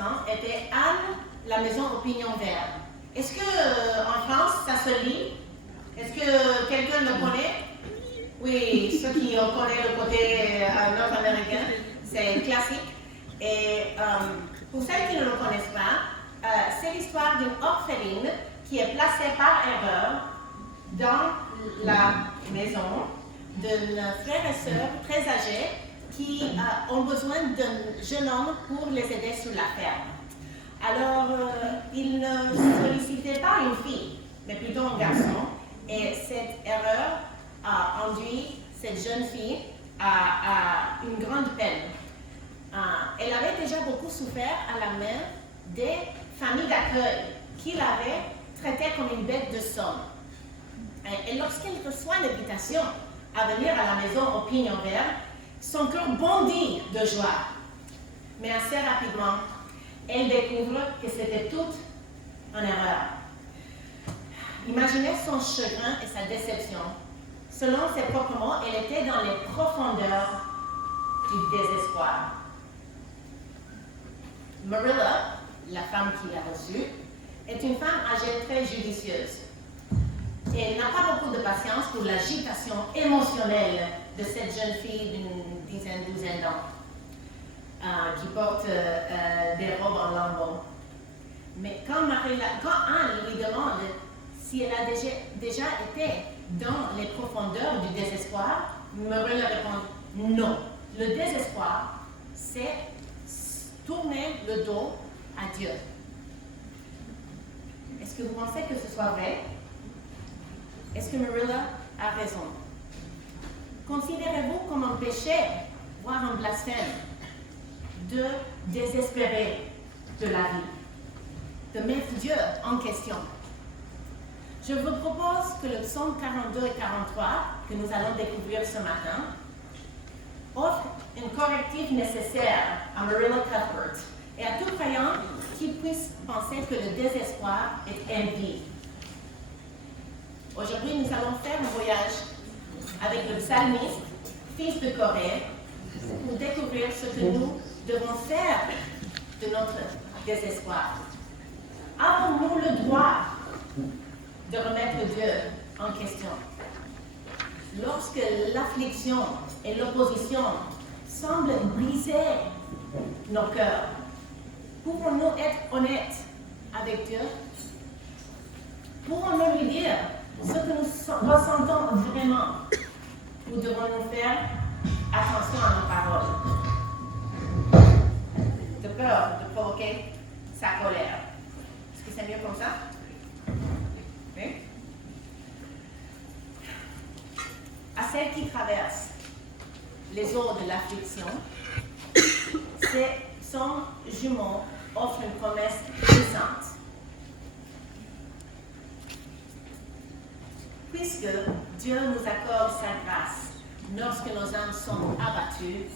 adolescents était Anne, la maison au pignon vert. Est-ce que en France, ça se lit? Est-ce que quelqu'un le connaît? Oui, ceux qui connaissent le côté nord-américain, c'est classique. Et pour celles qui ne le connaissent pas, c'est l'histoire d'une orpheline qui est placée par erreur dans la maison d'un frère et sœur très âgés qui ont besoin d'un jeune homme pour les aider sur la ferme. Alors, ils ne sollicitaient pas une fille, mais plutôt un garçon. Et cette erreur a conduit cette jeune fille à une grande peine. Elle avait déjà beaucoup souffert à la main des familles d'accueil qui l'avaient traitée comme une bête de somme. Et lorsqu'elle reçoit l'invitation à venir à la maison au pignon vert, son cœur bondit de joie. Mais assez rapidement, elle découvre que c'était tout en erreur. Imaginez son chagrin et sa déception. Selon ses propres mots, elle était dans les profondeurs du désespoir. Marilla, la femme qui l'a reçue, est une femme âgée très judicieuse. Elle n'a pas beaucoup de patience pour l'agitation émotionnelle de cette jeune fille d'une douzaine d'ans, qui porte des robes en lambeaux. Mais quand Anne lui demande si elle a déjà été dans les profondeurs du désespoir, Marilla répond non. Le désespoir, c'est tourner le dos à Dieu. Est-ce que vous pensez que ce soit vrai? Est-ce que Marilla a raison? Considérez-vous comme un péché, voire un blasphème, de désespérer de la vie, de mettre Dieu en question? Je vous propose que le psaume 42 et 43, que nous allons découvrir ce matin, offre un correctif nécessaire à Marilla Cuthbert et à tout croyant qui puisse penser que le désespoir est impie. Aujourd'hui, nous allons faire un voyage avec le psalmiste, fils de Corée, pour découvrir ce que nous devons faire de notre désespoir. Avons-nous le droit de remettre Dieu en question? Lorsque l'affliction et l'opposition semblent briser nos cœurs, pouvons-nous être honnêtes avec Dieu? Pourrons-nous lui dire ce que nous ressentons vraiment? Ou devons-nous faire attention à nos paroles, de peur de provoquer sa colère? Est-ce que c'est mieux comme ça? Oui? À celles qui traversent les eaux de l'affliction, son jumeau offre une promesse puissante. Puisque Dieu nous accorde sa grâce lorsque nos âmes sont abattues,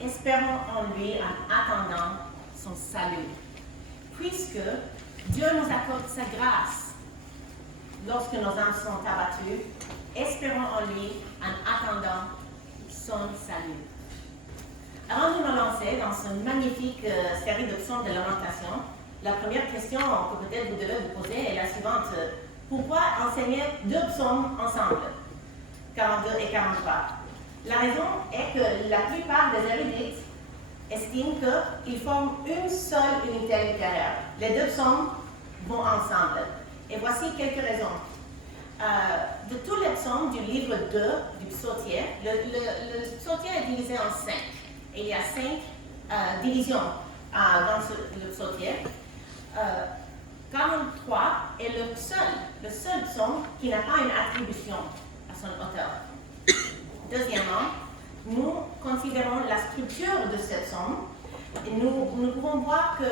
espérons en lui en attendant son salut. Puisque Dieu nous accorde sa grâce lorsque nos âmes sont abattues, espérons en lui en attendant son salut. Avant de nous lancer dans cette magnifique série de psaumes de lamentation, la première question que peut-être vous devez vous poser est la suivante. Pourquoi enseigner deux psaumes ensemble, 42 et 43? La raison est que la plupart des érudites estiment qu'ils forment une seule unité littéraire. Les deux psaumes vont ensemble. Et voici quelques raisons. De tous les psaumes du livre 2 du psautier, le psautier est divisé en 5. Et il y a 5 divisions dans le psautier. 43 est le seul psaume qui n'a pas une attribution à son auteur. Deuxièmement, nous considérons la structure de ce psaume et nous pouvons voir que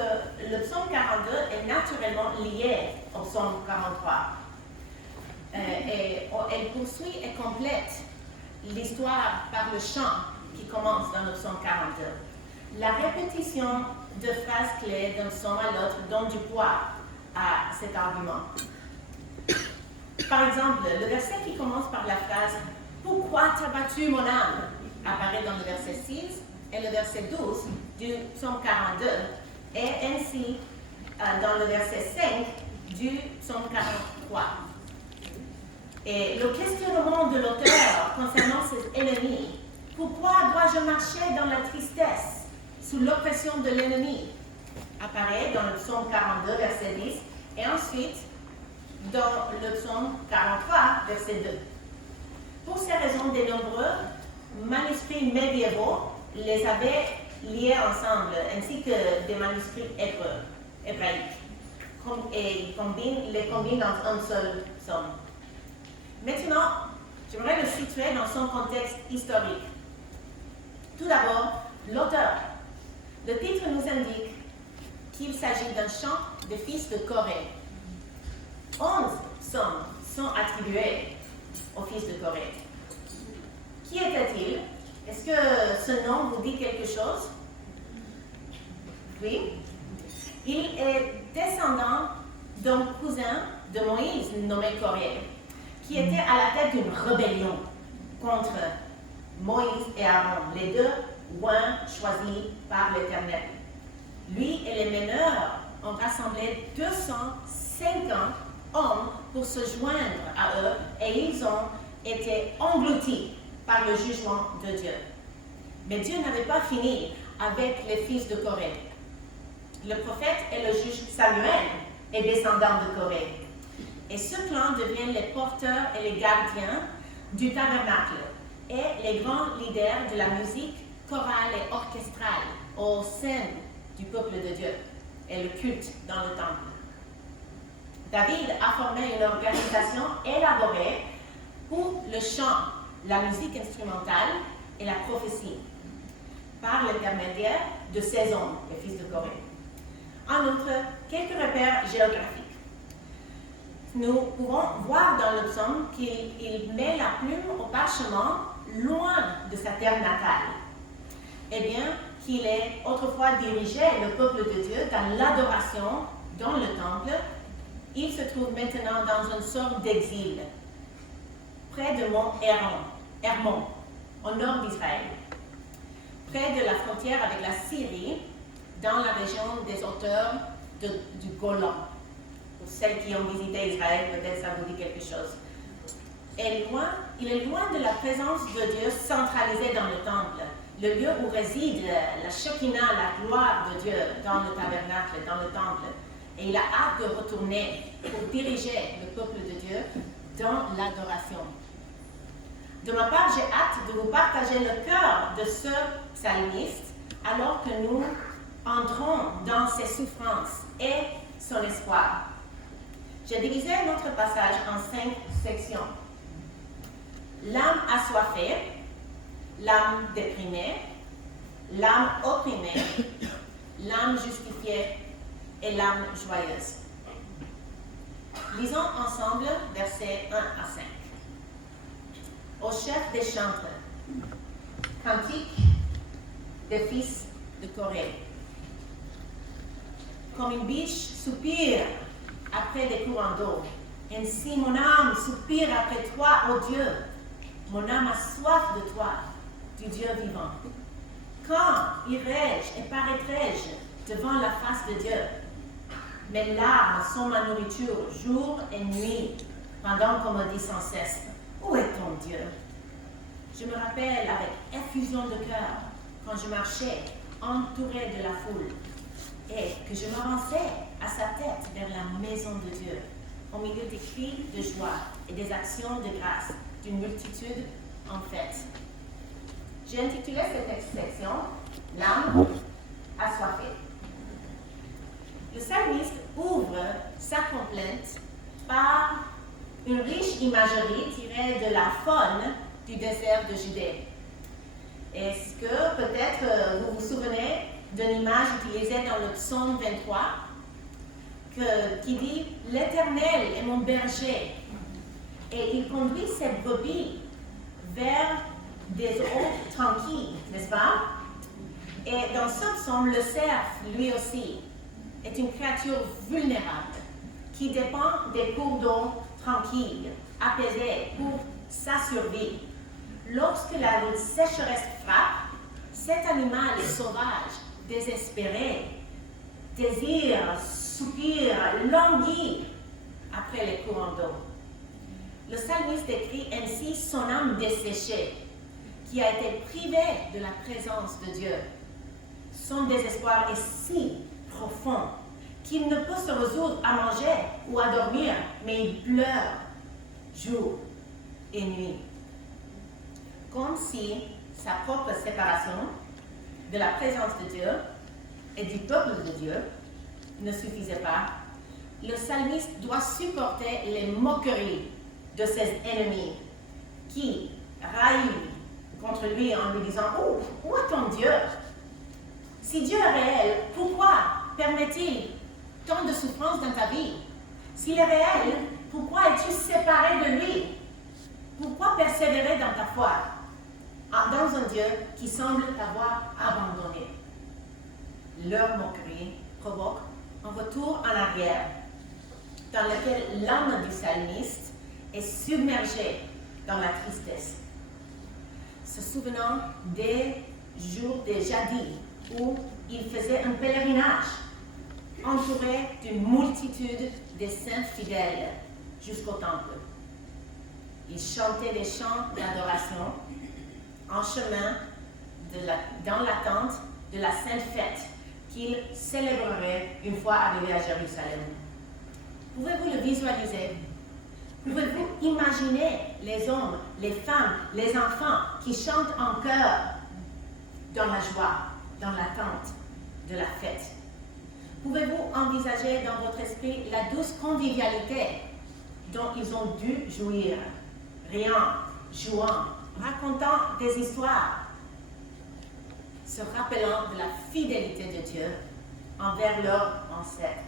le psaume 42 est naturellement lié au psaume 43. Et elle poursuit et complète l'histoire par le chant qui commence dans le psaume 42. La répétition de phrases clés d'un psaume à l'autre donne du poids à cet argument. Par exemple, le verset qui commence par la phrase « Pourquoi t'as battu mon âme ?» apparaît dans le verset 6 et le verset 12 du psaume 42 Et ainsi, dans le verset 5 du psaume 43. Et le questionnement de l'auteur concernant ses ennemis. Pourquoi dois-je marcher dans la tristesse, sous l'oppression de l'ennemi? Apparaît dans le psaume 42, verset 10, et ensuite dans le psaume 43, verset 2. Pour ces raisons, de nombreux manuscrits médiévaux les avaient liés ensemble, ainsi que des manuscrits hébraïques, et les combinent dans un seul psaume. Maintenant, j'aimerais le situer dans son contexte historique. Tout d'abord, l'auteur. Le titre nous indique qu'il s'agit d'un chant des fils de Corée. 11 psaumes sont attribués aux fils de Corée. Qui était-il? Est-ce que ce nom vous dit quelque chose? Oui. Il est descendant d'un cousin de Moïse nommé Corée, qui était à la tête d'une rébellion contre Moïse et Aaron, les deux oints choisis par l'Éternel. Lui et les meneurs ont rassemblé 250 hommes pour se joindre à eux et ils ont été engloutis par le jugement de Dieu. Mais Dieu n'avait pas fini avec les fils de Corée. Le prophète et le juge Samuel est descendant de Corée. Et ce clan devient les porteurs et les gardiens du tabernacle et les grands leaders de la musique chorale et orchestrale au sein du peuple de Dieu et le culte dans le temple. David a formé une organisation élaborée pour le chant, la musique instrumentale et la prophétie, par l'intermédiaire de ces hommes, les fils de Corée. En outre, quelques repères géographiques. Nous pouvons voir dans le psaume qu'il met la plume au parchemin loin de sa terre natale. Eh bien, qu'il ait autrefois dirigé le peuple de Dieu dans l'adoration dans le temple, il se trouve maintenant dans une sorte d'exil, près de mont Hermon, au nord d'Israël, près de la frontière avec la Syrie, dans la région des hauteurs du Golan. Pour celles qui ont visité Israël, peut-être ça vous dit quelque chose. Et il est loin de la présence de Dieu centralisée dans le temple, le lieu où réside la Shekinah, la gloire de Dieu dans le tabernacle, dans le temple. Et il a hâte de retourner pour diriger le peuple de Dieu dans l'adoration. De ma part, j'ai hâte de vous partager le cœur de ce psalmiste alors que nous entrons dans ses souffrances et son espoir. J'ai divisé notre passage en 5 sections. L'âme assoiffée, l'âme déprimée, l'âme opprimée, l'âme justifiée et l'âme joyeuse. Lisons ensemble versets 1 à 5. Au chef des chantres, cantique des fils de Corée. Comme une biche soupire après des courants d'eau, ainsi mon âme soupire après toi, ô Dieu. Mon âme a soif de toi, du Dieu vivant. Quand irai-je et paraîtrai-je devant la face de Dieu? Mes larmes sont ma nourriture jour et nuit, pendant qu'on me dit sans cesse, où est ton Dieu? Je me rappelle avec effusion de cœur quand je marchais entouré de la foule et que je m'avançais à sa tête vers la maison de Dieu, au milieu des cris de joie et des actions de grâce d'une multitude en fête. J'ai intitulé cette section « L'âme assoiffée ». Le psalmiste ouvre sa complainte par une riche imagerie tirée de la faune du désert de Judée. Est-ce que peut-être vous vous souvenez d'une image utilisée dans le psaume 23 qui dit « L'Éternel est mon berger et il conduit ses brebis vers des eaux tranquilles, n'est-ce pas? » Et dans ce psaume, le cerf, lui aussi, est une créature vulnérable qui dépend des cours d'eau tranquilles, apaisés pour sa survie. Lorsque la sécheresse frappe, cet animal sauvage, désespéré, désire, soupire, languit après les courants d'eau. Le psalmiste décrit ainsi son âme desséchée, qui a été privée de la présence de Dieu. Son désespoir est si profond qu'il ne peut se résoudre à manger ou à dormir, mais il pleure jour et nuit. Comme si sa propre séparation de la présence de Dieu et du peuple de Dieu ne suffisait pas, le psalmiste doit supporter les moqueries de ses ennemis qui raillent contre lui en lui disant « Oh, où est ton Dieu? Si Dieu est réel, pourquoi permet-il tant de souffrances dans ta vie? S'il est réel, pourquoi es-tu séparé de lui? Pourquoi persévérer dans ta foi, dans un Dieu qui semble t'avoir abandonné? » Leur moquerie provoque un retour en arrière, dans lequel l'âme du psalmiste est submergée dans la tristesse, se souvenant des jours des jadis où il faisait un pèlerinage, entouré d'une multitude de saints fidèles jusqu'au temple. Il chantait des chants d'adoration en chemin dans l'attente de la sainte fête qu'il célébrerait une fois arrivé à Jérusalem. Pouvez-vous le visualiser? Pouvez-vous imaginer les hommes, les femmes, les enfants qui chantent en chœur dans la joie, dans l'attente de la fête? Pouvez-vous envisager dans votre esprit la douce convivialité dont ils ont dû jouir, riant, jouant, racontant des histoires, se rappelant de la fidélité de Dieu envers leurs ancêtres?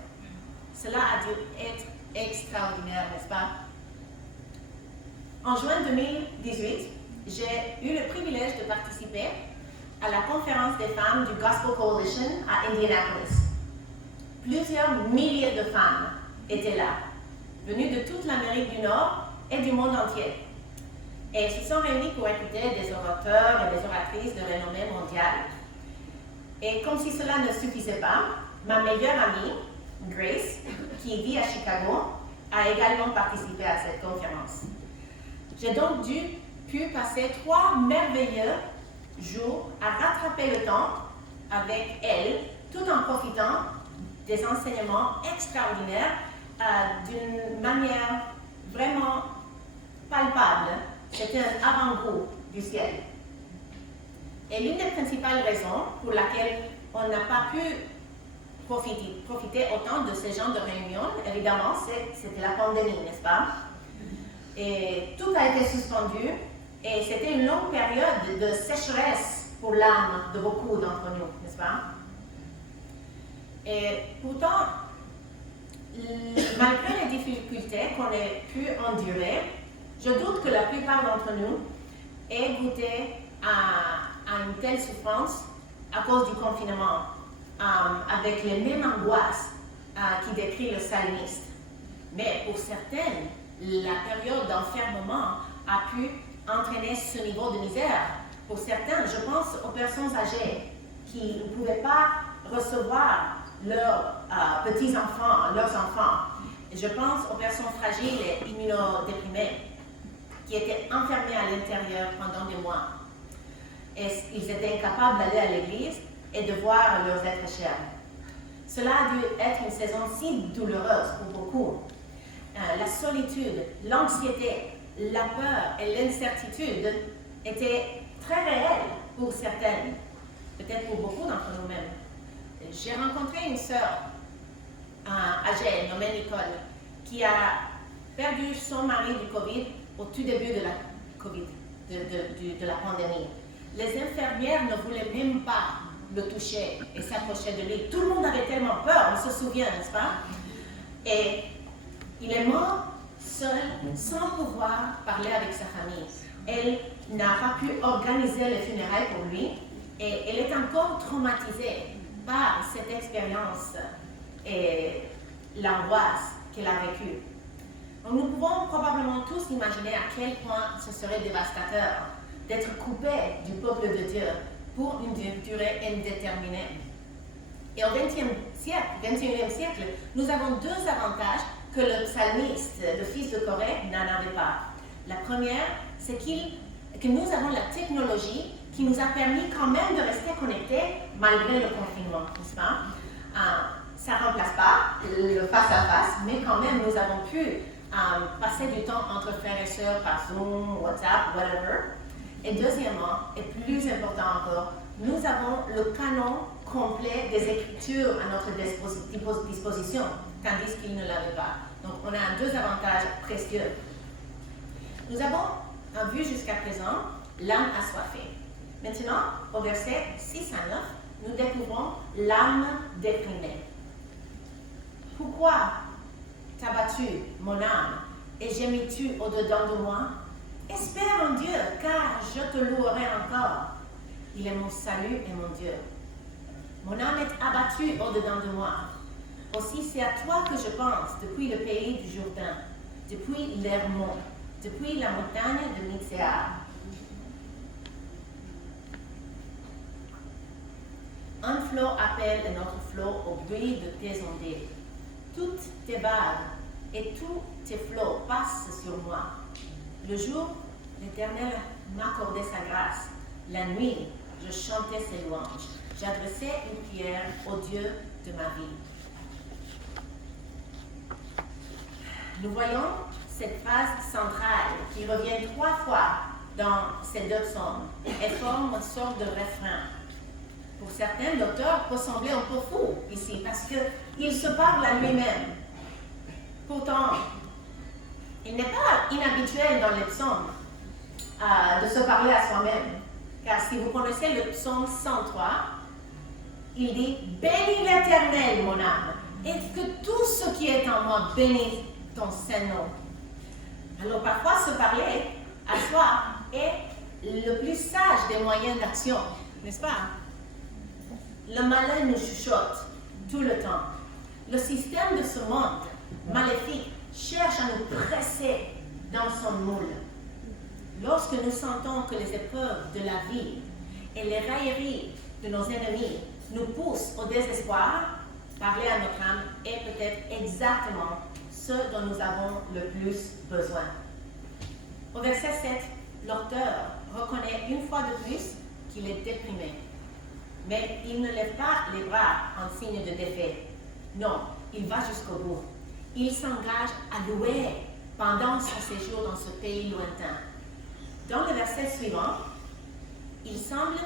Cela a dû être extraordinaire, n'est-ce pas? En juin 2018, j'ai eu le privilège de participer à la conférence des femmes du Gospel Coalition à Indianapolis. Plusieurs milliers de femmes étaient là, venues de toute l'Amérique du Nord et du monde entier. Et elles se sont réunies pour écouter des orateurs et des oratrices de renommée mondiale. Et comme si cela ne suffisait pas, ma meilleure amie, Grace, qui vit à Chicago, a également participé à cette conférence. J'ai donc pu passer 3 merveilleux jours à rattraper le temps avec elle, tout en profitant des enseignements extraordinaires d'une manière vraiment palpable. C'était un avant-goût du ciel. Et l'une des principales raisons pour laquelle on n'a pas pu profiter autant de ce genre de réunions, évidemment, c'était la pandémie, n'est-ce pas? Et tout a été suspendu et c'était une longue période de sécheresse pour l'âme de beaucoup d'entre nous, n'est-ce pas? Et pourtant, malgré les difficultés qu'on ait pu endurer, je doute que la plupart d'entre nous aient goûté à une telle souffrance à cause du confinement, avec les mêmes angoisses qui décrit le psalmiste. Mais pour certaines, la période d'enfermement a pu entraîner ce niveau de misère. Pour certains, je pense aux personnes âgées qui ne pouvaient pas recevoir leurs petits-enfants, leurs enfants. Je pense aux personnes fragiles et immunodéprimées qui étaient enfermées à l'intérieur pendant des mois. Et ils étaient incapables d'aller à l'église et de voir leurs êtres chers. Cela a dû être une saison si douloureuse pour beaucoup. La solitude, l'anxiété, la peur et l'incertitude étaient très réelles pour certaines, peut-être pour beaucoup d'entre nous-mêmes. J'ai rencontré une sœur âgée nommée Nicole qui a perdu son mari du Covid au tout début de la Covid, de la pandémie. Les infirmières ne voulaient même pas le toucher et s'approcher de lui. Tout le monde avait tellement peur, on se souvient, n'est-ce pas? Et il est mort seul, sans pouvoir parler avec sa famille. Elle n'a pas pu organiser les funérailles pour lui et elle est encore traumatisée par cette expérience et l'angoisse qu'elle a vécue. Donc, nous pouvons probablement tous imaginer à quel point ce serait dévastateur d'être coupé du peuple de Dieu pour une durée indéterminée. Et au XXIe siècle, nous avons deux avantages que le psalmiste, le fils de Corée, n'en avait pas. La première, c'est que nous avons la technologie qui nous a permis quand même de rester connectés malgré le confinement, n'est-ce pas? Ça ne remplace pas le face-à-face, mais quand même, nous avons pu passer du temps entre frères et sœurs par Zoom, WhatsApp, whatever. Et deuxièmement, et plus important encore, nous avons le canon complet des Écritures à notre disposition, tandis qu'ils ne l'avaient pas. Donc, on a deux avantages précieux. Nous avons vu jusqu'à présent l'âme assoiffée. Maintenant, au verset 6 à 9, nous découvrons l'âme déprimée. Pourquoi t'as-tu, mon âme, et gémis-tu au-dedans de moi? Espère en Dieu, car je te louerai encore. Il est mon salut et mon Dieu. Mon âme est abattue au-dedans de moi. Aussi, c'est à toi que je pense depuis le pays du Jourdain, depuis l'Hermon, depuis la montagne de Mixéar. Un flot appelle un autre flot au bruit de tes ondées. Toutes tes vagues et tous tes flots passent sur moi. Le jour, l'Éternel m'accordait sa grâce. La nuit, je chantais ses louanges. J'adressais une prière au Dieu de ma vie. Nous voyons cette phrase centrale qui revient 3 fois dans ces 2 psaumes et forme une sorte de refrain. Pour certains, l'auteur peut sembler un peu fou ici parce qu'il se parle à lui-même. Pourtant, il n'est pas inhabituel dans les psaumes de se parler à soi-même. Car si vous connaissez le psaume 103, il dit « Bénis l'Éternel, mon âme, et que tout ce qui est en moi bénisse ton Saint-Nom. » Alors parfois, se parler à soi est le plus sage des moyens d'action, n'est-ce pas? Le malin nous chuchote tout le temps. Le système de ce monde maléfique cherche à nous presser dans son moule. Lorsque nous sentons que les épreuves de la vie et les railleries de nos ennemis nous poussent au désespoir, parler à notre âme est peut-être exactement ce dont nous avons le plus besoin. Au verset 7, l'auteur reconnaît une fois de plus qu'il est déprimé. Mais il ne lève pas les bras en signe de défaite. Non, il va jusqu'au bout. Il s'engage à louer pendant son séjour dans ce pays lointain. Dans le verset suivant, il semble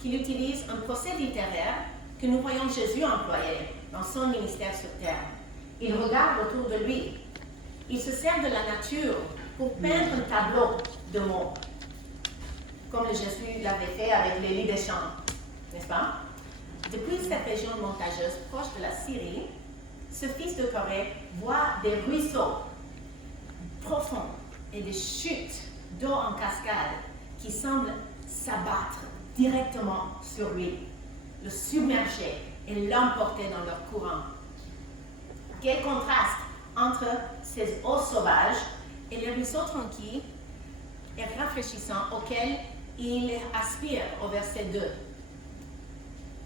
qu'il utilise un procès littéraire que nous voyons Jésus employer dans son ministère sur terre. Il regarde autour de lui. Il se sert de la nature pour peindre un tableau de mots, comme Jésus l'avait fait avec les lits des champs, n'est-ce pas? Depuis cette région montagneuse proche de la Syrie, ce fils de Corée voit des ruisseaux profonds et des chutes d'eau en cascade qui semblent s'abattre directement sur lui, le submerger et l'emporter dans leur courant. Quel contraste entre ces eaux sauvages et les ruisseaux tranquilles et rafraîchissants auxquels il aspire au verset 2.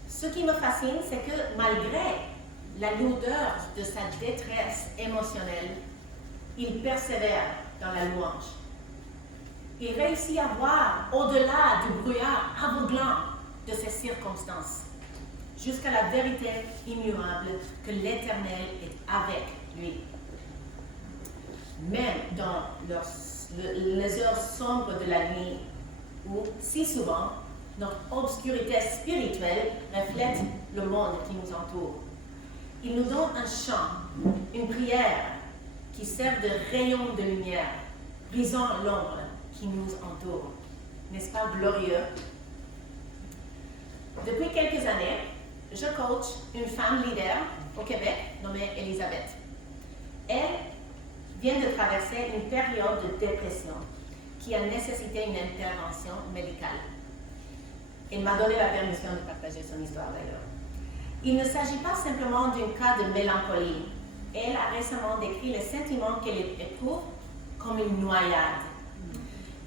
Ce qui me fascine, c'est que malgré la lourdeur de sa détresse émotionnelle, il persévère dans la louange. Il réussit à voir au-delà du brouillard aveuglant de ces circonstances, jusqu'à la vérité immuable que l'Éternel est avec lui. Même dans les heures sombres de la nuit, où si souvent notre obscurité spirituelle reflète le monde qui nous entoure, il nous donne un chant, une prière qui sert de rayon de lumière, brisant l'ombre qui nous entoure. N'est-ce pas glorieux? Depuis quelques années, je coach une femme leader au Québec nommée Elisabeth. Elle vient de traverser une période de dépression qui a nécessité une intervention médicale. Elle m'a donné la permission de partager son histoire d'ailleurs. Il ne s'agit pas simplement d'un cas de mélancolie. Elle a récemment décrit les sentiments qu'elle éprouve comme une noyade.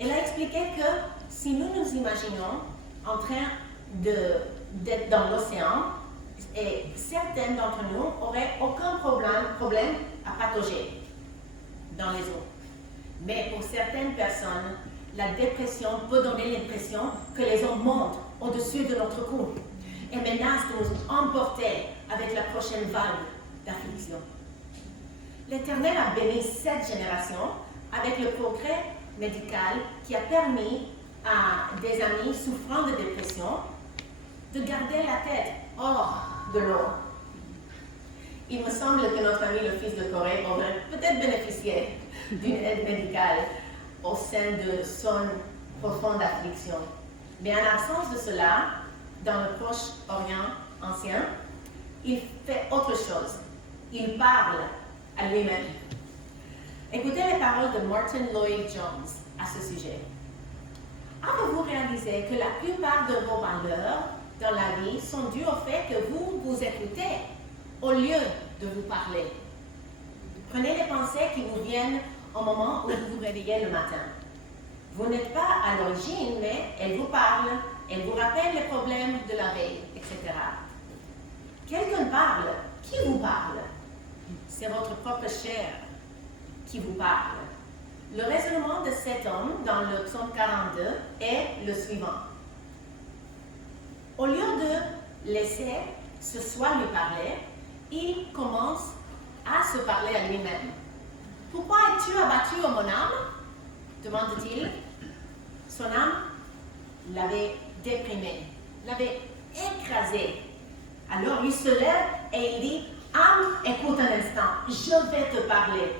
Elle a expliqué que si nous nous imaginons en train d'être dans l'océan, et certains d'entre nous n'auraient aucun problème à patauger dans les eaux. Mais pour certaines personnes, la dépression peut donner l'impression que les eaux montent au-dessus de notre cou et menacent de nous emporter avec la prochaine vague d'affliction. L'Éternel a béni cette génération avec le progrès médical qui a permis à des amis souffrant de dépression de garder la tête hors de l'eau. Il me semble que notre ami le fils de Corée aurait peut-être bénéficié d'une aide médicale au sein de son profonde affliction. Mais en absence de cela, dans le Proche-Orient ancien, il fait autre chose. Il parle à lui-même. Écoutez les paroles de Martin Lloyd-Jones à ce sujet. Avez-vous réalisé que la plupart de vos malheurs dans la vie sont dus au fait que vous vous écoutez au lieu de vous parler? Prenez les pensées qui vous viennent au moment où vous vous réveillez le matin. Vous n'êtes pas à l'origine, mais elles vous parlent, elles vous rappellent les problèmes de la veille, etc. Quelqu'un parle. Qui vous parle? C'est votre propre chair qui vous parle. Le raisonnement de cet homme dans le psaume 42 est le suivant. Au lieu de laisser ce soi lui parler, il commence à se parler à lui-même. « Pourquoi es-tu abattu, ô mon âme ?» demande-t-il. Son âme l'avait déprimé, l'avait écrasé. Alors il se lève et il dit « Âme, écoute un instant, je vais te parler. »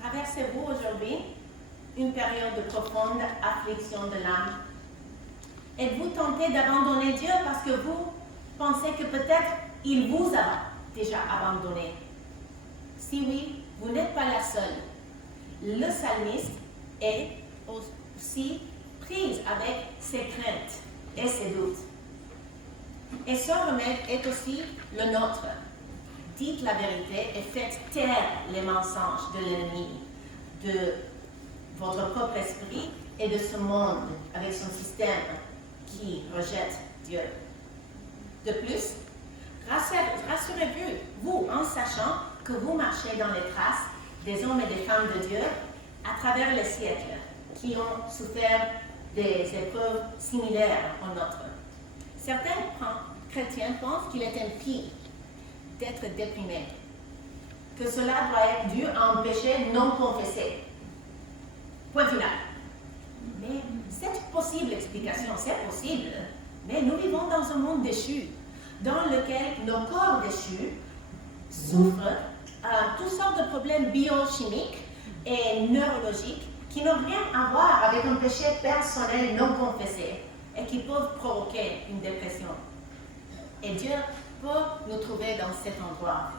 Traversez-vous aujourd'hui une période de profonde affliction de l'âme? Êtes-vous tenté d'abandonner Dieu parce que vous pensez que peut-être il vous a déjà abandonné? Si oui, vous n'êtes pas la seule. Le psalmiste est aussi prise avec ses craintes et ses doutes. Et ce remède est aussi le nôtre. Dites la vérité et faites taire les mensonges de l'ennemi, de votre propre esprit et de ce monde avec son système qui rejette Dieu. De plus, rassurez-vous, vous, en sachant que vous marchez dans les traces des hommes et des femmes de Dieu à travers les siècles qui ont souffert des épreuves similaires aux nôtres. Certains chrétiens pensent qu'il est impie d'être déprimé, que cela doit être dû à un péché non confessé. Point final. Mais cette possible explication, c'est possible, mais nous vivons dans un monde déchu, dans lequel nos corps déchus souffrent toutes sortes de problèmes biochimiques et neurologiques qui n'ont rien à voir avec un péché personnel non confessé et qui peuvent provoquer une dépression. Et Dieu peut nous trouver dans cet endroit,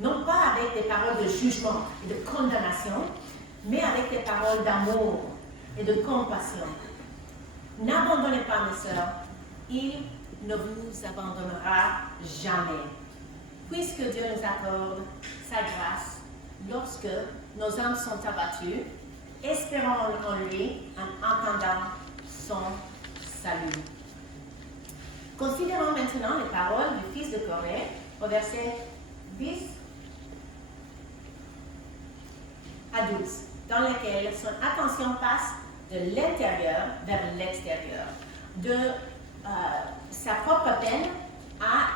non pas avec des paroles de jugement et de condamnation, mais avec des paroles d'amour et de compassion. N'abandonnez pas, mes sœurs, il ne vous abandonnera jamais, puisque Dieu nous accorde sa grâce lorsque nos âmes sont abattues. Espérons en lui en entendant son salut. Considérons maintenant les paroles du fils de Corée au verset 10 à 12, dans lesquelles son attention passe de l'intérieur vers l'extérieur, de sa propre peine à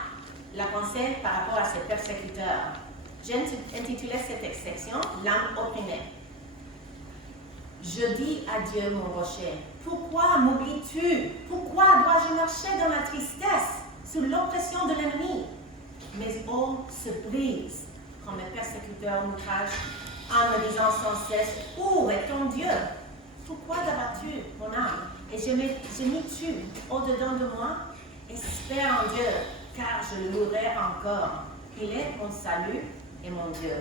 la pensée par rapport à ses persécuteurs. J'ai intitulé cette section « L'âme opprimée ». Je dis à Dieu, mon rocher, pourquoi m'oublies-tu? Pourquoi dois-je marcher dans la tristesse, sous l'oppression de l'ennemi? Mes os se brisent quand mes persécuteurs m'outragent en me disant sans cesse, où est ton Dieu? Pourquoi t'abattu, mon âme? Et je m'y tue au-dedans de moi. Espère en Dieu, car je le louerai encore. Il est mon salut et mon Dieu.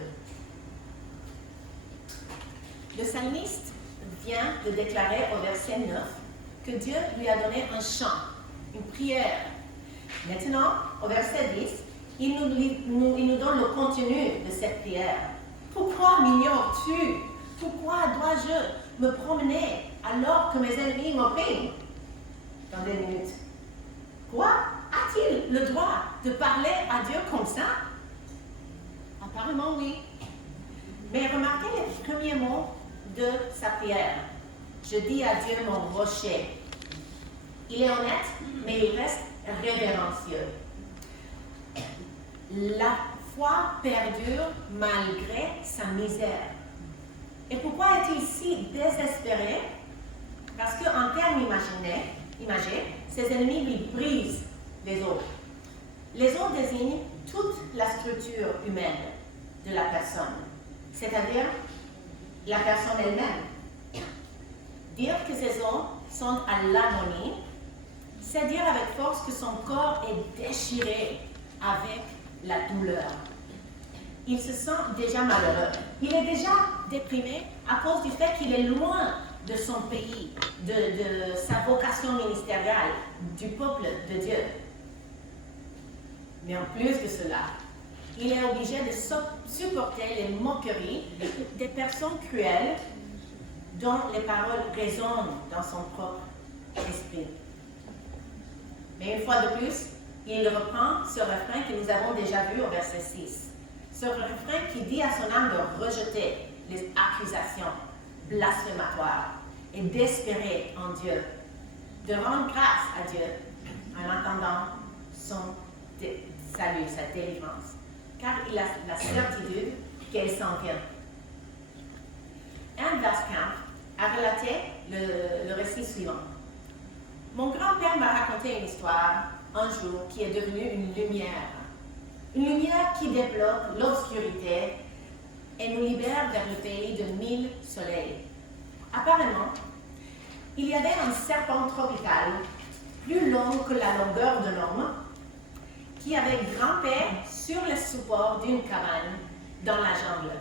Le psalmiste vient de déclarer au verset 9 que Dieu lui a donné un chant, une prière. Maintenant, au verset 10, il nous donne le contenu de cette prière. Pourquoi m'ignores-tu? Pourquoi dois-je me promener alors que mes ennemis m'oppriment? Dans des minutes. Quoi? A-t-il le droit de parler à Dieu comme ça? Apparemment, oui. Mais remarquez les premiers mots de sa prière. Je dis à Dieu mon rocher. Il est honnête, mais il reste révérencieux. La foi perdure malgré sa misère. Et pourquoi est-il si désespéré? Parce qu'en termes imagés, ses ennemis lui brisent les os. Les os désignent toute la structure humaine de la personne, c'est-à-dire la personne elle-même. Dire que ses os sont à l'agonie, c'est dire avec force que son corps est déchiré avec la douleur. Il se sent déjà malheureux. Il est déjà déprimé à cause du fait qu'il est loin de son pays, de sa vocation ministérielle, du peuple de Dieu. Mais en plus de cela, il est obligé de supporter les moqueries des personnes cruelles dont les paroles résonnent dans son propre esprit. Mais une fois de plus, il reprend ce refrain que nous avons déjà vu au verset 6. Ce refrain qui dit à son âme de rejeter les accusations blasphématoires et d'espérer en Dieu, de rendre grâce à Dieu en attendant son salut, sa délivrance, car il a la certitude qu'elle s'en vient. Anne Voskamp a relaté le récit suivant. Mon grand-père m'a raconté une histoire un jour qui est devenue une lumière qui débloque l'obscurité et nous libère vers le pays de 1000 soleils. Apparemment, il y avait un serpent tropical, plus long que la longueur de l'homme, qui avait grimpé sur le support d'une cabane dans la jungle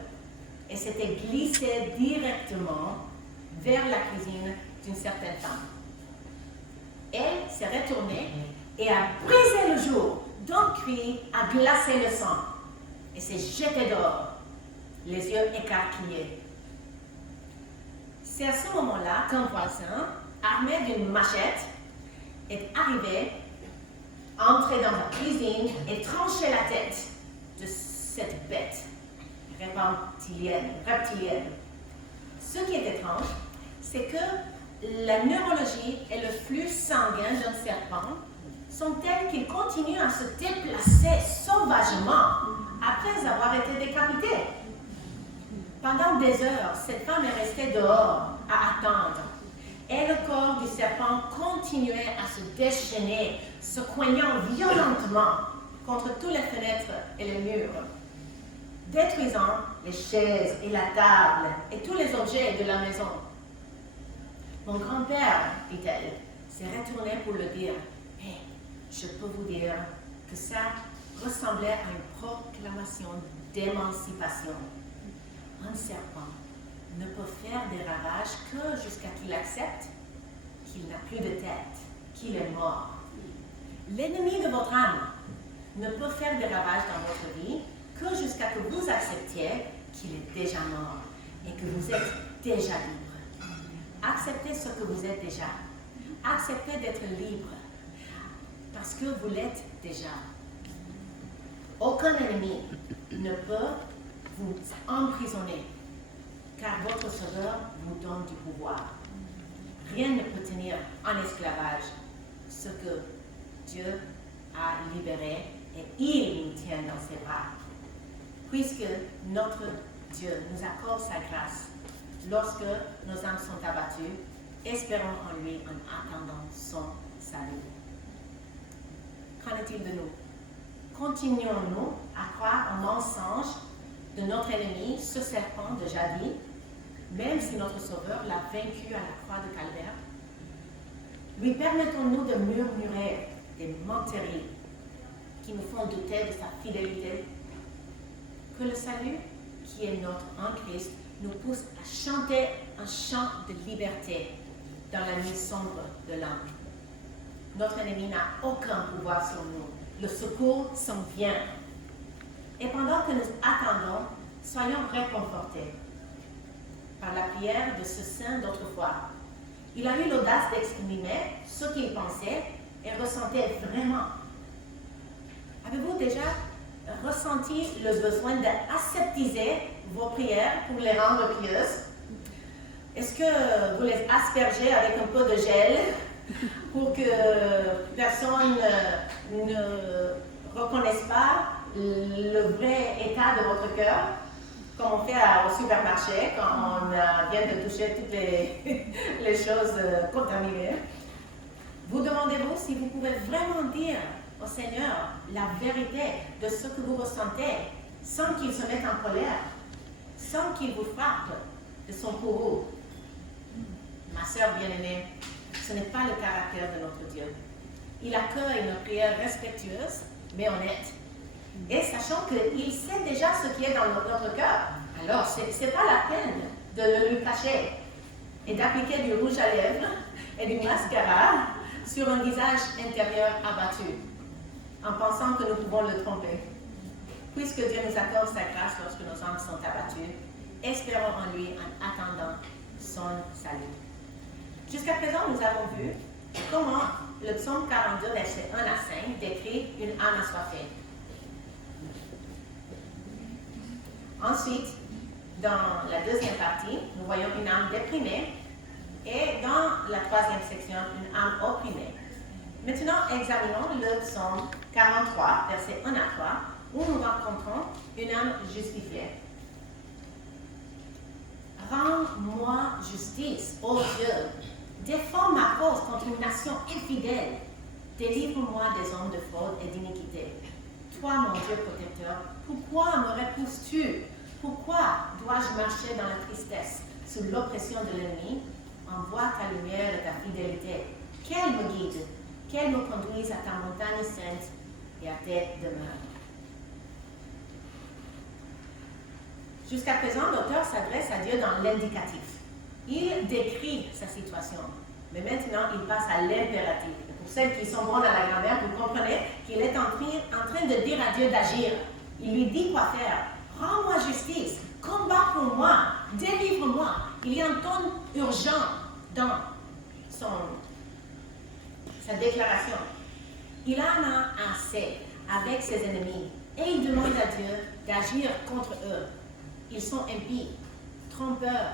et s'était glissé directement vers la cuisine d'une certaine femme. Elle s'est retournée et a brisé le jour d'un cri, a glacé le sang et s'est jetée dehors, les yeux écarquillés. C'est à ce moment-là qu'un voisin, armé d'une machette, est arrivé, entré dans la cuisine et tranché la tête de cette bête reptilienne. Ce qui est étrange, c'est que la neurologie et le flux sanguin d'un serpent sont tels qu'il continue à se déplacer sauvagement après avoir été décapité. Pendant des heures, cette femme est restée dehors à attendre. Et le corps du serpent continuait à se déchaîner, se coignant violentement contre toutes les fenêtres et les murs, détruisant les chaises et la table et tous les objets de la maison. Mon grand-père, dit-elle, s'est retourné pour le dire. Mais je peux vous dire que ça ressemblait à une proclamation d'émancipation. Un serpent ne peut faire des ravages que jusqu'à qu'il accepte qu'il n'a plus de tête, qu'il est mort. L'ennemi de votre âme ne peut faire des ravages dans votre vie que jusqu'à que vous acceptiez qu'il est déjà mort et que vous êtes déjà libre. Acceptez ce que vous êtes déjà. Acceptez d'être libre parce que vous l'êtes déjà. Aucun ennemi ne peut vous emprisonner car votre Sauveur vous donne du pouvoir. Rien ne peut tenir en esclavage ce que Dieu a libéré et il nous tient dans ses bras. Puisque notre Dieu nous accorde sa grâce lorsque nos âmes sont abattues, espérons en lui en attendant son salut. Qu'en est-il de nous? Continuons-nous à croire au mensonge de notre ennemi, ce serpent de jadis, même si notre Sauveur l'a vaincu à la croix de Calvaire? Lui permettons-nous de murmurer des menteries qui nous font douter de sa fidélité? Que le salut qui est notre en Christ nous pousse à chanter un chant de liberté dans la nuit sombre de l'âme. Notre ennemi n'a aucun pouvoir sur nous. Le secours s'en vient. Et pendant que nous attendons, soyons réconfortés par la prière de ce saint d'autrefois. Il a eu l'audace d'exprimer ce qu'il pensait et ressentait vraiment. ressenti le besoin d'aseptiser vos prières pour les rendre pieuses? Est-ce que vous les aspergez avec un peu de gel pour que personne ne reconnaisse pas le vrai état de votre cœur, comme on fait au supermarché quand on vient de toucher toutes les choses contaminées? Vous demandez-vous si vous pouvez vraiment dire au Seigneur la vérité de ce que vous ressentez sans qu'il se mette en colère, sans qu'il vous frappe de son courroux? Ma sœur bien-aimée, ce n'est pas le caractère de notre Dieu. Il accueille nos prières respectueuses, mais honnêtes. Et sachant qu'il sait déjà ce qui est dans notre cœur, alors ce n'est pas la peine de le lui cacher et d'appliquer du rouge à lèvres et du mascara sur un visage intérieur abattu, en pensant que nous pouvons le tromper. Puisque Dieu nous accorde sa grâce lorsque nos âmes sont abattues, espérons en lui en attendant son salut. Jusqu'à présent, nous avons vu comment le psaume 42, versets 1 à 5, décrit une âme assoiffée. Ensuite, dans la deuxième partie, nous voyons une âme déprimée et dans la troisième section, une âme opprimée. Maintenant, examinons le psaume 43, versets 1 à 3, où nous rencontrons une âme justifiée. Rends-moi justice, ô Dieu. Défends ma cause contre une nation infidèle. Délivre-moi des hommes de fraude et d'iniquité. Toi, mon Dieu protecteur, pourquoi me repousses-tu? Pourquoi dois-je marcher dans la tristesse, sous l'oppression de l'ennemi? Envoie ta lumière et ta fidélité. Qu'elle me guide, qu'elle me conduise à ta montagne sainte et à tes demeures. Jusqu'à présent, l'auteur s'adresse à Dieu dans l'indicatif. Il décrit sa situation, mais maintenant il passe à l'impératif. Pour celles qui sont bonnes à la grammaire, vous comprenez qu'il est en train de dire à Dieu d'agir. Il lui dit quoi faire. Rends-moi justice, combat pour moi, délivre-moi. Il y a un ton urgent dans sa déclaration. Il en a assez avec ses ennemis et il demande à Dieu d'agir contre eux. Ils sont impies, trompeurs,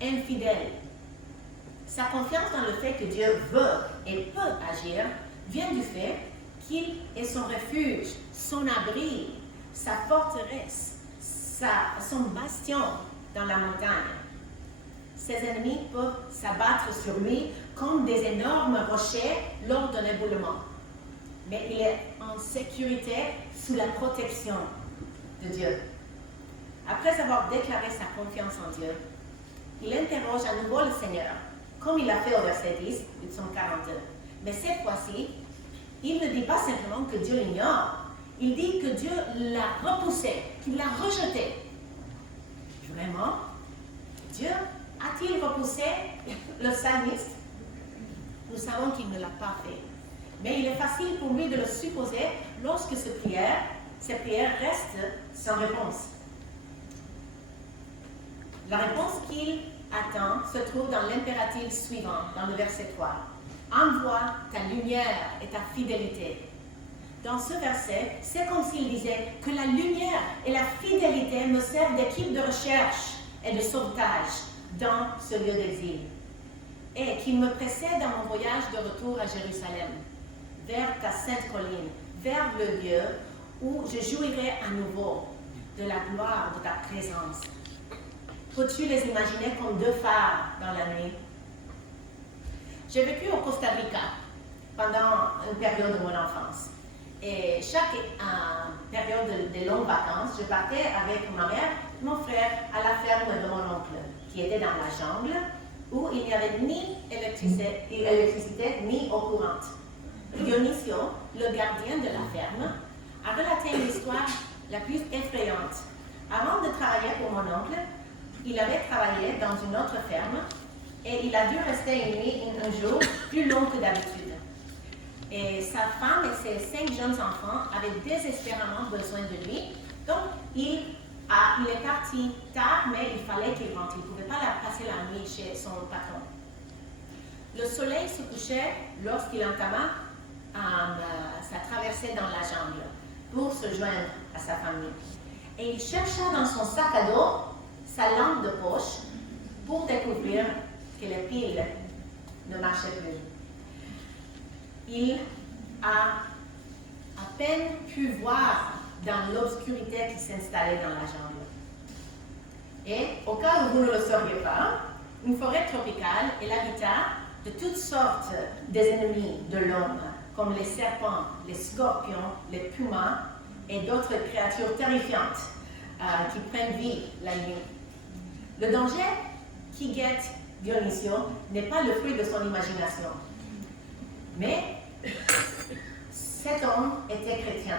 infidèles. Sa confiance dans le fait que Dieu veut et peut agir vient du fait qu'il est son refuge, son abri, sa forteresse, son bastion dans la montagne. Ses ennemis peuvent s'abattre sur lui comme des énormes rochers lors d'un éboulement. Mais il est en sécurité sous la protection de Dieu. Après avoir déclaré sa confiance en Dieu, il interroge à nouveau le Seigneur, comme il l'a fait au verset 10 du psaume 42. Mais cette fois-ci, il ne dit pas simplement que Dieu l'ignore, il dit que Dieu l'a repoussé, qu'il l'a rejeté. Vraiment, Dieu a-t-il repoussé le psalmiste? Nous savons qu'il ne l'a pas fait. Mais il est facile pour lui de le supposer lorsque ses prières restent sans réponse. La réponse qu'il attend se trouve dans l'impératif suivant, dans le verset 3. Envoie ta lumière et ta fidélité. Dans ce verset, c'est comme s'il disait que la lumière et la fidélité me servent d'équipe de recherche et de sauvetage dans ce lieu d'exil. Et qu'il me précède dans mon voyage de retour à Jérusalem, vers ta sainte colline, vers le lieu où je jouirai à nouveau de la gloire de ta présence. Peux-tu les imaginer comme deux phares dans la nuit? J'ai vécu au Costa Rica pendant une période de mon enfance. Et chaque période de longues vacances, je partais avec ma mère et mon frère à la ferme de mon oncle, qui était dans la jungle, où il n'y avait ni électricité ni eau courante. Dionisio, le gardien de la ferme, a relaté l'histoire la plus effrayante. Avant de travailler pour mon oncle, il avait travaillé dans une autre ferme et il a dû rester une nuit, un jour plus long que d'habitude. Et sa femme et ses 5 jeunes enfants avaient désespérément besoin de lui. Donc, il est parti tard, mais il fallait qu'il rentre. Il ne pouvait pas passer la nuit chez son patron. Le soleil se couchait lorsqu'il entama sa traversée dans la jungle. pour se joindre à sa famille. Et il chercha dans son sac à dos sa lampe de poche pour découvrir que les piles ne marchaient plus. Il a à peine pu voir dans l'obscurité qui s'installait dans la jungle. Et, au cas où vous ne le sauriez pas, une forêt tropicale est l'habitat de toutes sortes des ennemis de l'homme, comme les serpents, les scorpions, les pumas et d'autres créatures terrifiantes qui prennent vie la nuit. Le danger qui guette Dionisio n'est pas le fruit de son imagination, mais cet homme était chrétien.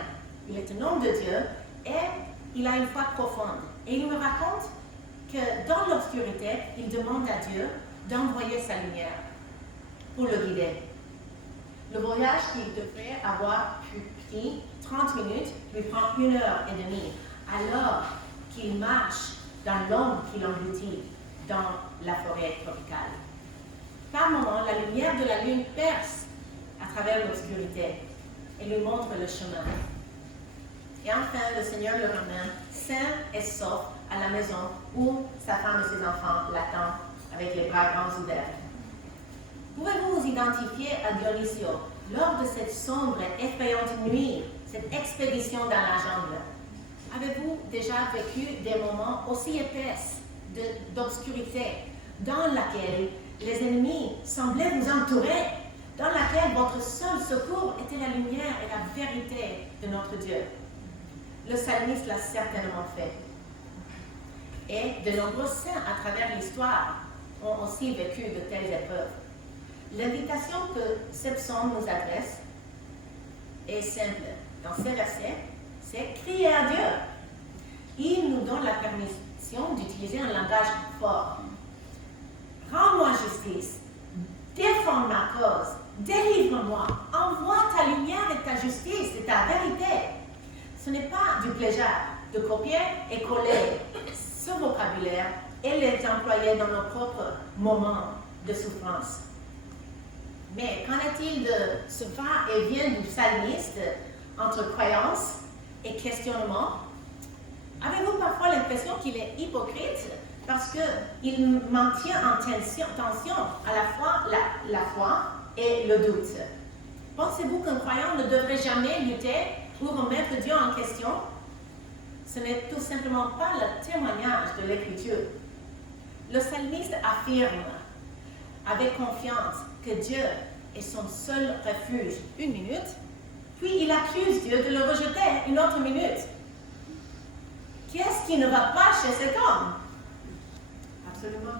Il est un homme de Dieu et il a une foi profonde. Et il me raconte que dans l'obscurité, il demande à Dieu d'envoyer sa lumière pour le guider. Le voyage qu'il devrait avoir pris 30 minutes lui prend 1 heure et demie, alors qu'il marche dans l'ombre qui l'engloutit dans la forêt tropicale. Par moments, la lumière de la lune perce à travers l'obscurité et lui montre le chemin. Et enfin, le Seigneur le ramène sain et sauf à la maison où sa femme et ses enfants l'attendent avec les bras grands ouverts. Pouvez-vous vous identifier à Dionisio lors de cette sombre et effrayante nuit, cette expédition dans la jungle? Avez-vous déjà vécu des moments aussi épaisses d'obscurité dans laquelle les ennemis semblaient vous entourer, dans laquelle votre seul secours était la lumière et la vérité de notre Dieu? Le psalmiste l'a certainement fait. Et de nombreux saints à travers l'histoire ont aussi vécu de telles épreuves. L'invitation que ce psaume nous adresse est simple. Dans ces versets, c'est crier à Dieu. Il nous donne la permission d'utiliser un langage fort. Rends-moi justice, défends ma cause, délivre-moi, envoie ta lumière et ta justice et ta vérité. Ce n'est pas du plaisir de copier et coller ce vocabulaire et les employer dans nos propres moments de souffrance. Mais qu'en est-il de ce va-et-vient du psalmiste entre croyance et questionnement? Avez-vous parfois l'impression qu'il est hypocrite parce qu'il maintient en tension à la fois la foi et le doute? Pensez-vous qu'un croyant ne devrait jamais lutter pour remettre Dieu en question? Ce n'est tout simplement pas le témoignage de l'Écriture. Le psalmiste affirme avec confiance que Dieu est son seul refuge 1 minute, puis il accuse Dieu de le rejeter 1 autre minute. Qu'est-ce qui ne va pas chez cet homme? Absolument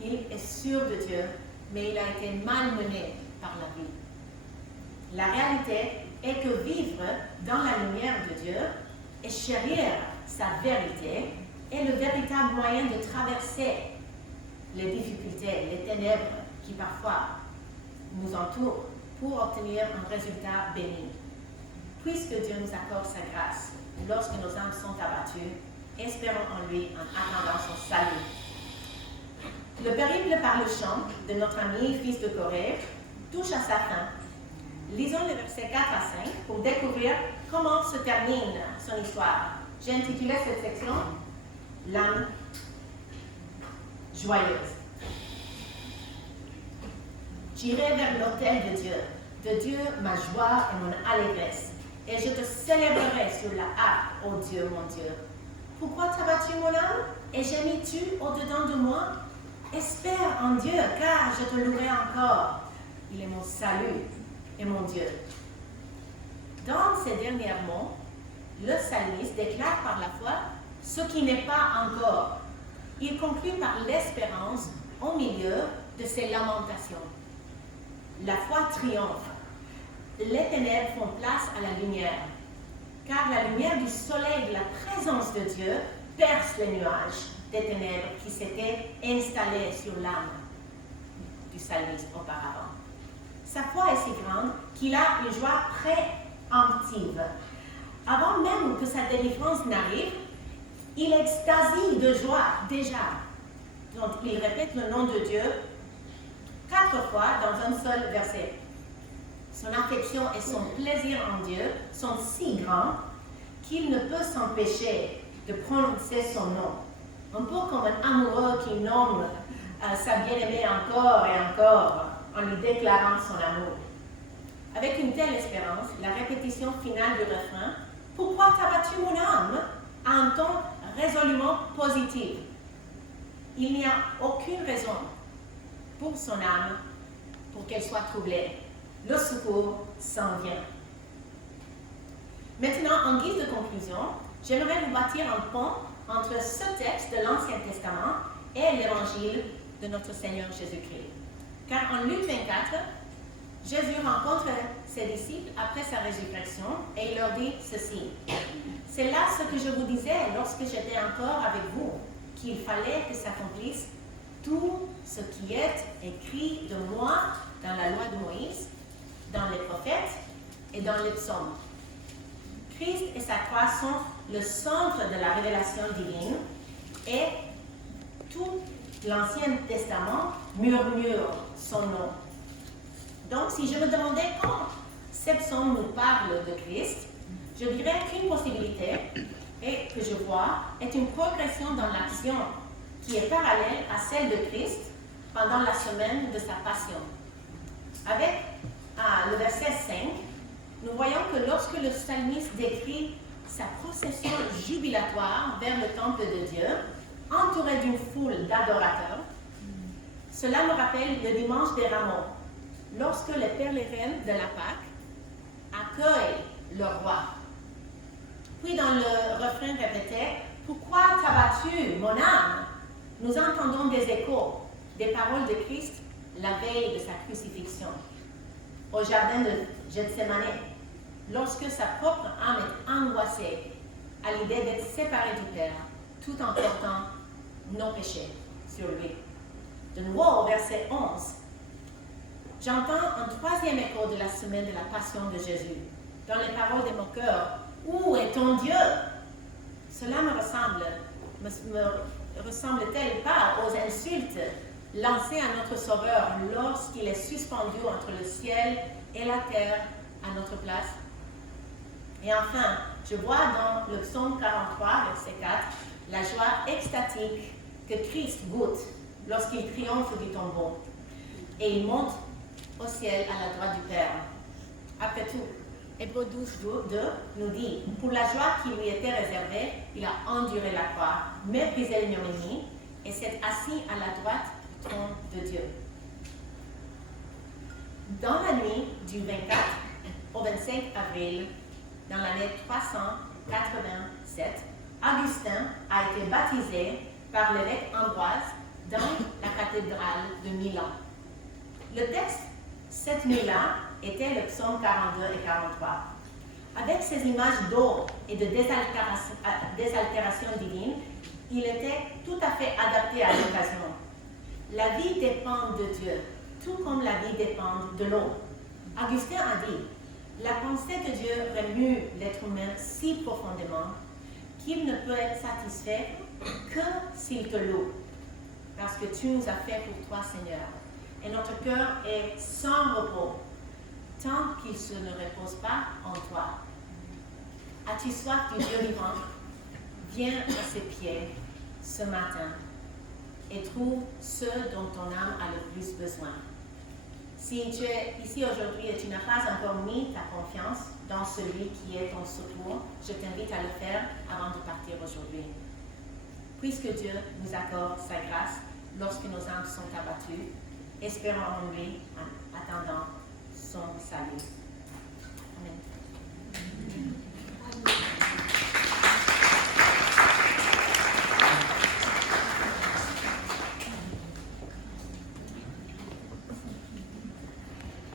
rien. Il est sûr de Dieu, mais il a été malmené par la vie. La réalité est que vivre dans la lumière de Dieu et chérir sa vérité est le véritable moyen de traverser les difficultés, les ténèbres qui parfois nous entourent pour obtenir un résultat béni. Puisque Dieu nous accorde sa grâce lorsque nos âmes sont abattues, espérons en lui en attendant son salut. Le périple par le champ de notre ami fils de Corée touche à sa fin. Lisons les versets 4 à 5 pour découvrir comment se termine son histoire. J'ai intitulé cette section « L'âme joyeuse ». J'irai vers l'autel de Dieu ma joie et mon allégresse, et je te célébrerai sur la harpe, ô Dieu, mon Dieu. Pourquoi t'abattu mon âme, et gémis-tu au-dedans de moi? Espère en Dieu, car je te louerai encore. Il est mon salut et mon Dieu. Dans ces derniers mots, le psalmiste déclare par la foi ce qui n'est pas encore. Il conclut par l'espérance au milieu de ses lamentations. La foi triomphe. Les ténèbres font place à la lumière, car la lumière du soleil de la présence de Dieu perce les nuages des ténèbres qui s'étaient installés sur l'âme du psalmiste auparavant. Sa foi est si grande qu'il a une joie préemptive. Avant même que sa délivrance n'arrive, il extasie de joie déjà. Donc il répète le nom de Dieu 4 fois dans un seul verset. Son affection et son plaisir en Dieu sont si grands qu'il ne peut s'empêcher de prononcer son nom. Un peu comme un amoureux qui nomme sa bien-aimée encore et encore en lui déclarant son amour. Avec une telle espérance, la répétition finale du refrain « Pourquoi t'as-tu mon âme ?» a un ton résolument positif. Il n'y a aucune raison pour son âme pour qu'elle soit troublée. Le secours s'en vient. Maintenant, en guise de conclusion, j'aimerais vous bâtir un pont entre ce texte de l'Ancien Testament et l'Évangile de notre Seigneur Jésus-Christ. Car en Luc 24, Jésus rencontre ses disciples après sa résurrection et il leur dit ceci. C'est là ce que je vous disais lorsque j'étais encore avec vous, qu'il fallait que s'accomplisse tout ce qui est écrit de moi dans la loi de Moïse, dans les prophètes et dans les psaumes. Christ et sa croix sont le centre de la révélation divine et tout l'Ancien Testament murmure son nom. Donc, si je me demandais quand ces psaumes nous parlent de Christ, je dirais qu'une possibilité et que je vois est une progression dans l'action qui est parallèle à celle de Christ pendant la semaine de sa passion. Avec le verset 5, nous voyons que lorsque le psalmiste décrit sa procession jubilatoire vers le temple de Dieu, entouré d'une foule d'adorateurs, cela me rappelle le dimanche des Rameaux, lorsque les pèlerins de la Pâque accueillent le roi. Puis dans le refrain répété, « Pourquoi t'as battu, mon âme ?» nous entendons des échos des paroles de Christ la veille de sa crucifixion. Au jardin de Gethsémani, lorsque sa propre âme est angoissée à l'idée d'être séparée du Père, tout en portant nos péchés sur lui. De nouveau, au verset 11, j'entends un troisième écho de la semaine de la passion de Jésus, dans les paroles de mon cœur. Où est ton Dieu? Cela me ressemble-t-elle pas aux insultes lancées à notre Sauveur lorsqu'il est suspendu entre le ciel et la terre à notre place? Et enfin, je vois dans le psaume 43, verset 4, la joie extatique que Christ goûte lorsqu'il triomphe du tombeau et il monte au ciel à la droite du Père. Après tout, Hébreux 12, 2 nous dit, pour la joie qui lui était réservée, il a enduré la croix, méprisé l'ignominie et s'est assis à la droite du trône de Dieu. Dans la nuit du 24 au 25 avril, dans l'année 387, Augustin a été baptisé par l'évêque Ambroise dans la cathédrale de Milan. Le texte cette nuit-là était le psaume 42 et 43. Avec ces images d'eau et de désaltération divine, il était tout à fait adapté à l'occasion. La vie dépend de Dieu, tout comme la vie dépend de l'eau. Augustin a dit, la pensée de Dieu remue l'être humain si profondément qu'il ne peut être satisfait que s'il te loue, parce que tu nous as fait pour toi, Seigneur. Et notre cœur est sans repos, tant qu'il se ne repose pas en toi. As-tu soif du Dieu vivant? Viens à ses pieds ce matin et trouve ce dont ton âme a le plus besoin. Si tu es ici aujourd'hui et tu n'as pas encore mis ta confiance dans celui qui est ton secours, je t'invite à le faire avant de partir aujourd'hui. Puisque Dieu nous accorde sa grâce lorsque nos âmes sont abattues, espérons en lui en attendant son salut. Amen.